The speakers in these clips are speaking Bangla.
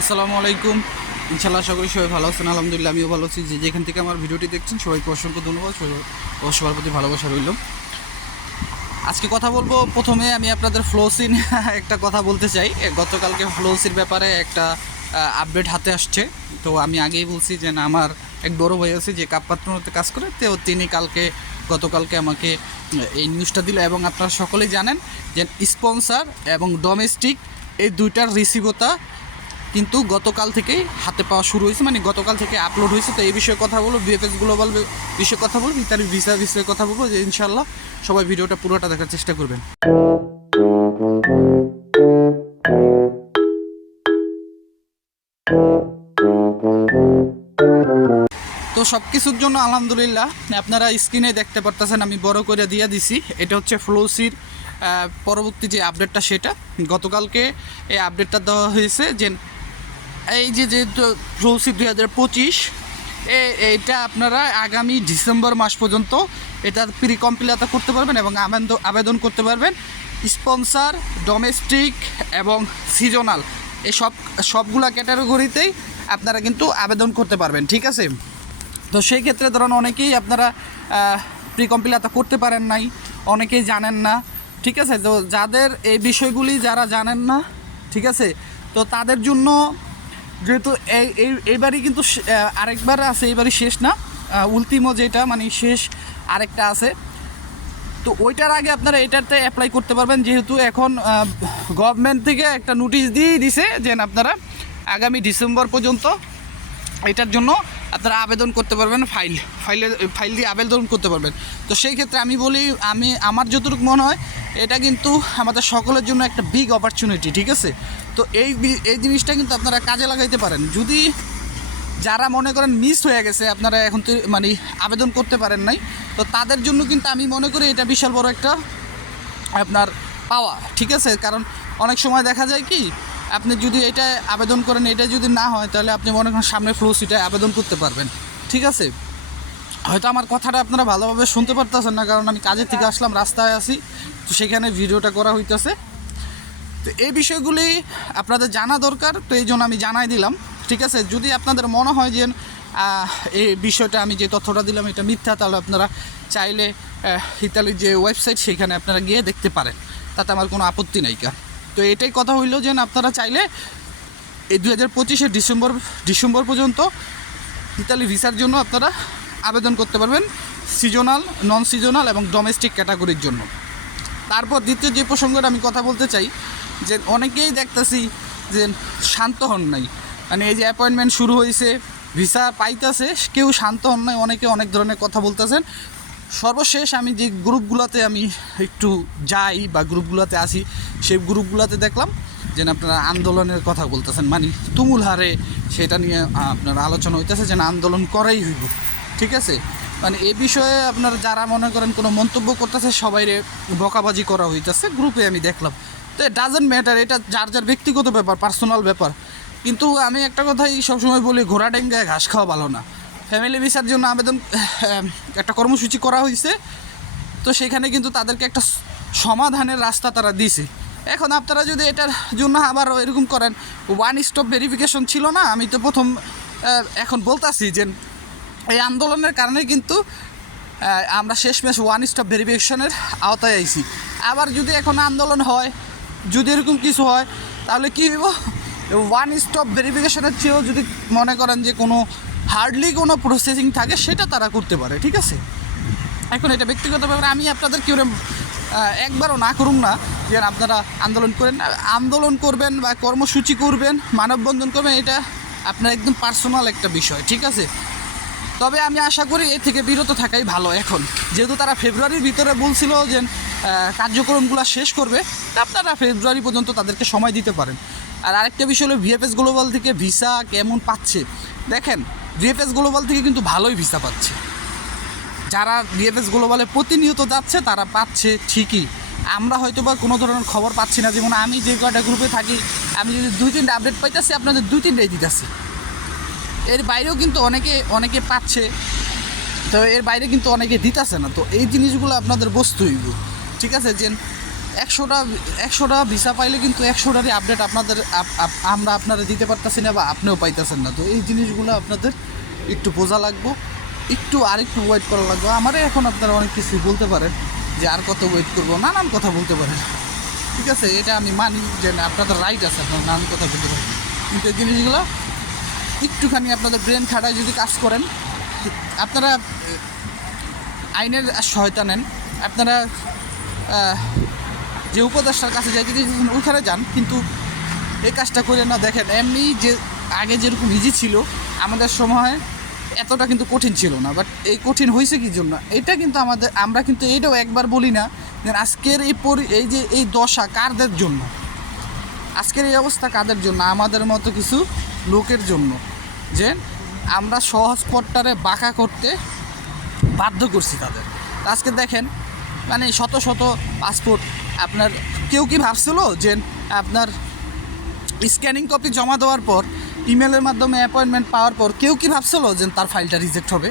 আসসালামু আলাইকুম। ইনশাআল্লাহ আশা করি সবাই ভালো আছেন। আলহামদুলিল্লাহ আমিও ভালো আছি। যে যেখান থেকে আমার ভিডিওটি দেখছেন সবাইকে অসংখ্য ধন্যবাদ, সবার প্রতি ভালোবাসা রইল। আজকে কথা বলবো, প্রথমে আমি আপনাদের ফ্লোসিন একটা কথা বলতে চাই। গতকালকে ফ্লোসির ব্যাপারে একটা আপডেট হাতে আসছে। তো আমি আগেই বলছি যে না, আমার এক বড় ভাই আছে যে কাপ পাত্রতে কাজ করে, তো তিনি গতকালকে আমাকে এই নিউজটা দিল। এবং আপনারা সকলেই জানেন যে স্পন্সার এবং ডোমেস্টিক এই দুইটার রিসিভতা কিন্তু গতকাল থেকেই হাতে পাওয়া শুরু হয়েছে, মানে গতকাল থেকে আপলোড হয়েছে। তো এই বিষয়ে কথা বলবো, বিএফএস গ্লোবাল বিষয়ে কথা বলবো, ইত্যাদি ভিসা বিষয়ে কথা বলবো। যে ইনশাল্লাহ সবাই ভিডিওটা পুরোটা দেখার চেষ্টা করবেন। তো সব কিছুর জন্য আলহামদুলিল্লাহ, আপনারা স্ক্রিনে দেখতে পারতেছেন, আমি বড় করে দিয়ে দিছি। এটা হচ্ছে ফ্লোসির পরবর্তী যে আপডেটটা, সেটা গতকালকে এই আপডেটটা দেওয়া হয়েছে যে এই যে ফ্লোসি 2025 এইটা আপনারা আগামী ডিসেম্বর মাস পর্যন্ত এটা প্রি কমপ্লিট করতে পারবেন এবং আবেদন করতে পারবেন। স্পন্সার, ডোমেস্টিক এবং সিজনাল এই সবগুলা ক্যাটাগরিতেই আপনারা কিন্তু আবেদন করতে পারবেন, ঠিক আছে। তো সেই ক্ষেত্রে ধরুন অনেকেই আপনারা প্রি কমপ্লিট করতে পারেন নাই, অনেকেই জানেন না, ঠিক আছে। তো যাদের এই বিষয়গুলি যারা জানেন না, ঠিক আছে, তো তাদের জন্য যেহেতু এইবারই কিন্তু আরেকবার আছে, এইবারই শেষ না, উল্টিমো যেটা মানে শেষ আরেকটা আছে। তো ওইটার আগে আপনারা এটাতে অ্যাপ্লাই করতে পারবেন, যেহেতু এখন গভর্নমেন্ট থেকে একটা নোটিশ দিয়েই দিছে যে আপনারা আগামী ডিসেম্বর পর্যন্ত এটার জন্য আপনারা আবেদন করতে পারবেন, ফাইল দিয়ে আবেদন করতে পারবেন। তো সেই ক্ষেত্রে আমি বলি, আমার যতটুকু মনে হয় এটা কিন্তু আমাদের সকলের জন্য একটা বিগ অপরচুনিটি, ঠিক আছে। তো এই জিনিসটা কিন্তু আপনারা কাজে লাগাইতে পারেন। যদি যারা মনে করেন মিস হয়ে গেছে, আপনারা এখন তো মানে আবেদন করতে পারেন নাই, তো তাদের জন্য কিন্তু আমি মনে করি এটা বিশাল বড় একটা আপনার পাওয়া, ঠিক আছে। কারণ অনেক সময় দেখা যায় কি, আপনি যদি এটা আবেদন করেন, এটা যদি না হয়, তাহলে আপনি মনে করেন সামনে ফ্লোসিটায় আবেদন করতে পারবেন, ঠিক আছে। হয়তো আমার কথাটা আপনারা ভালোভাবে শুনতে পারতেছেন না, কারণ আমি কাজের থেকে আসলাম, রাস্তায় আছি, তো সেখানে ভিডিওটা করা হইতেছে। তো এই বিষয়গুলি আপনাদের জানা দরকার, তো এই জন্য আমি জানাই দিলাম, ঠিক আছে। যদি আপনাদের মনে হয় যে এই বিষয়টা, আমি যে তথ্যটা দিলাম এটা মিথ্যা, তাহলে আপনারা চাইলে ইতালির যে ওয়েবসাইট সেখানে আপনারা গিয়ে দেখতে পারেন, তাতে আমার কোনো আপত্তি নাই। তো এটাই কথা হইলো যে আপনারা চাইলে এই 2025 ডিসেম্বর পর্যন্ত ইতালি ভিসার জন্য আপনারা আবেদন করতে পারবেন, সিজনাল, নন সিজনাল এবং ডোমেস্টিক ক্যাটাগরির জন্য। তারপর দ্বিতীয় যে প্রসঙ্গটা আমি কথা বলতে চাই, যে অনেকেই দেখতেছি যে শান্ত হন নাই, মানে এই যে অ্যাপয়েন্টমেন্ট শুরু হয়েছে, ভিসা পাইতেছে, কেউ শান্ত হন নাই, অনেকে অনেক ধরনের কথা বলতেছেন। সর্বশেষ আমি যে গ্রুপগুলোতে আমি একটু যাই বা গ্রুপগুলোতে আসি, সেই গ্রুপগুলোতে দেখলাম যে আপনারা আন্দোলনের কথা বলতেছেন, মানে তুমুল হারে সেটা নিয়ে আপনার আলোচনা হইতেছে যে আন্দোলন করাই হইব, ঠিক আছে। মানে এই বিষয়ে আপনারা যারা মনে করেন কোনো মন্তব্য করতেছে, সবাইরে বকাবাজি করা হইতেছে গ্রুপে আমি দেখলাম। তো ডাজেন্ট ম্যাটার, এটা যার যার ব্যক্তিগত ব্যাপার, পার্সোনাল ব্যাপার। কিন্তু আমি একটা কথাই সবসময় বলি, ঘোড়া ডেঙ্গায় ঘাস খাওয়া ভালো না। ফ্যামিলি ভিসার জন্য আবেদন একটা কর্মসূচি করা হয়েছে, তো সেখানে কিন্তু তাদেরকে একটা সমাধানের রাস্তা তারা দিছে। এখন আপনারা যদি এটার জন্য আবার এরকম করেন, ওয়ান স্টপ ভেরিফিকেশন ছিল না, আমি তো প্রথম এখন বলতাছি যে এই আন্দোলনের কারণে কিন্তু আমরা শেষমেশ ওয়ান স্টপ ভেরিফিকেশনের আওতায় আইছি। আবার যদি এখন আন্দোলন হয়, যদি এরকম কিছু হয়, তাহলে কী হইব, ওয়ান স্টপ ভেরিফিকেশনের চেয়েও যদি মনে করেন যে কোনো হার্ডলি কোনো প্রসেসিং থাকে, সেটা তারা করতে পারে, ঠিক আছে। এখন এটা ব্যক্তিগত ব্যাপার, আমি আপনাদের কেউ একবারও না করুন না যে আপনারা আন্দোলন করবেন বা কর্মসূচি করবেন, মানববন্ধন করবেন, এটা আপনার একদম পার্সোনাল একটা বিষয়, ঠিক আছে। তবে আমি আশা করি এ থেকে বিরত থাকাই ভালো। এখন যেহেতু তারা ফেব্রুয়ারির ভিতরে বলছিল যে কার্যক্রমগুলো শেষ করবে, আপনারা ফেব্রুয়ারি পর্যন্ত তাদেরকে সময় দিতে পারেন। আর আরেকটা বিষয় হলো, ভিএফএস গ্লোবাল থেকে ভিসা কেমন পাচ্ছে দেখেন। ভিএফএস গ্লোবাল থেকে কিন্তু ভালোই ভিসা পাচ্ছে, যারা ভিএফএস গ্লোবালে প্রতিনিয়ত যাচ্ছে তারা পাচ্ছে ঠিকই। আমরা হয়তো বা কোনো ধরনের খবর পাচ্ছি না, যেমন আমি যে কয়টা গ্রুপে থাকি, আমি যদি 2-3টা আপডেট পাইতেছি, আপনাদের 2-3টাই দিতেছি। এর বাইরেও কিন্তু অনেকে পাচ্ছে, তো এর বাইরে কিন্তু অনেকে দিতেছে না। তো এই জিনিসগুলো আপনাদের বুঝতে হইব, ঠিক আছে। যে একশোটা ভিসা পাইলে কিন্তু 100টারই আপডেট আমরা আপনারা দিতে পারতেছি না বা আপনিও পাইতেছেন না। তো এই জিনিসগুলো আপনাদের একটু বোঝা লাগবে, আরেকটু ওয়েট করা লাগবে। আমারে এখন আপনারা অনেক কিছুই বলতে পারেন যে আর কত ওয়েট করবো, নানান কথা বলতে পারেন, ঠিক আছে, এটা আমি মানি যে না, আপনাদের রাইট আছে, আপনারা নানান কথা বলতে পারেন, কিন্তু এই জিনিসগুলো একটুখানি আপনাদের ব্রেন খাটায় যদি কাজ করেন, আপনারা আইনের সহায়তা নেন, আপনারা যে উপদেষ্টার কাছে যাইতে দিয়েছেন ওইখানে যান, কিন্তু এই কাজটা করে না। দেখেন এমনি যে আগে যেরকম ইজি ছিল আমাদের সময় এতটা কিন্তু কঠিন ছিল না, বাট এই কঠিন হয়েছে কি জন্য, এটা কিন্তু আমরা কিন্তু এইটাও একবার বলি না যে আজকের এই যে এই দশা কাদের জন্য, আজকের এই অবস্থা কাদের জন্য, আমাদের মতো কিছু লোকের জন্য, যে আমরা সহজ পথটারে বাঁকা করতে বাধ্য করছি তাদের। আজকে দেখেন মানে শত শত পাসপোর্ট আপনার, কেউ কি ভাবছিল যে আপনার স্ক্যানিং কপি জমা দেওয়ার পর ইমেলের মাধ্যমে অ্যাপয়েন্টমেন্ট পাওয়ার পর কেউ কি ভাবছিল যে তার ফাইলটা রিজেক্ট হবে?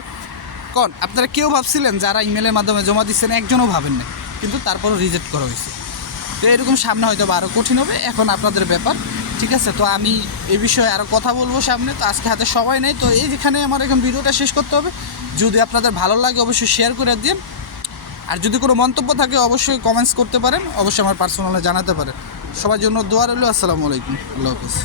আপনারা কেউ ভাবছিলেন? যারা ইমেলের মাধ্যমে জমা দিচ্ছেন একজনও ভাবেন না, কিন্তু তারপরও রিজেক্ট করা হয়েছে। তো এরকম সামনে হয়তো আরও কঠিন হবে, এখন আপনাদের ব্যাপার, ঠিক আছে। তো আমি এই বিষয়ে আরও কথা বলবো সামনে, তো আজকে হাতে সময় নেই, তো যেখানে আমার এখন ভিডিওটা শেষ করতে হবে। যদি আপনাদের ভালো লাগে অবশ্যই শেয়ার করে দিন, আর যদি কোনো মন্তব্য থাকে অবশ্যই কমেন্টস করতে পারেন, অবশ্যই আমার পার্সোনালে জানাতে পারেন। সবার জন্য দোয়া রইল। আসসালামু আলাইকুম, আল্লাহ হাফিজ।